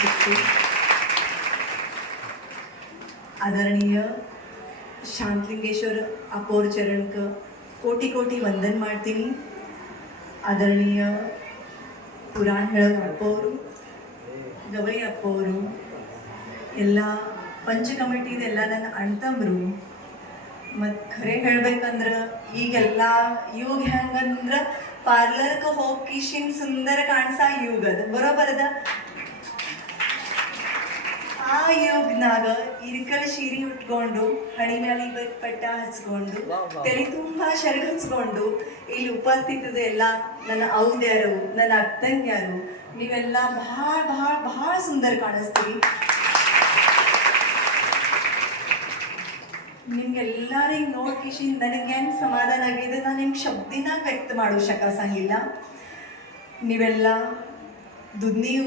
शिकते. आदरणीय ಶಾಂತಲಿಂಗೇಶ್ವರ ಅಪ್ಪೋರ್ ಚರಣಕ್ಕೆ ಕೋಟಿ ಕೋಟಿ ವಂದನ್ ಮಾಡ್ತೀನಿ. ಆದರಣೀಯ ಪುರಾಣ ಹೇಳೋ ಅಪ್ಪವರು, ಗವೈ ಅಪ್ಪವರು, ಎಲ್ಲ ಪಂಚ ಕಮಿಟಿದೆಲ್ಲ ನನ್ನ ಅಣ್ತಂಬರು. ಮತ್ತು ಖರೆ ಹೇಳ್ಬೇಕಂದ್ರೆ ಈಗೆಲ್ಲ ಯುಗ ಹೆಂಗಂದ್ರೆ ಪಾರ್ಲರ್ಗೆ ಹೋಗಿ ಕಿಶಿನ್ ಸುಂದರ ಕಾಣಿಸ ಯುಗ ಅದು ಬರೋಬರದ. ಆ ಯುಗ್ನಾಗ ಇರಿಕಲ್ ಶೀರಿ ಉಟ್ಕೊಂಡು ಹಣಿ ಮ್ಯಾಲಿ ಪಟ್ಟ ಹಚ್ಕೊಂಡು ತಲೆ ತುಂಬ ಶರ್ಗ್ ಹಚ್ಕೊಂಡು ಇಲ್ಲಿ ಉಪಸ್ಥಿತದ ಎಲ್ಲ ನನ್ನ ಔದ್ಯಾರು, ನನ್ನ ಅಕ್ಕಂಗ್ಯಾರು, ನೀವೆಲ್ಲ ಭಾಳ ಭಾಳ ಭಾಳ ಸುಂದರ ಕಾಣಿಸ್ತೀವಿ. ನಿಮ್ಗೆಲ್ಲರಿಗೆ ನೋಡ್ಕಿಶಿ ನನಗೆ ಹೆಂಗೆ ಸಮಾಧಾನ ಆಗಿದೆ, ನಾನು ನಿಮ್ಗೆ ಶಬ್ದಿನ ವ್ಯಕ್ತ ಮಾಡೋ ಶಕಾಸಂಗಿಲ್ಲ. ನೀವೆಲ್ಲ ದುಡ್ನಿ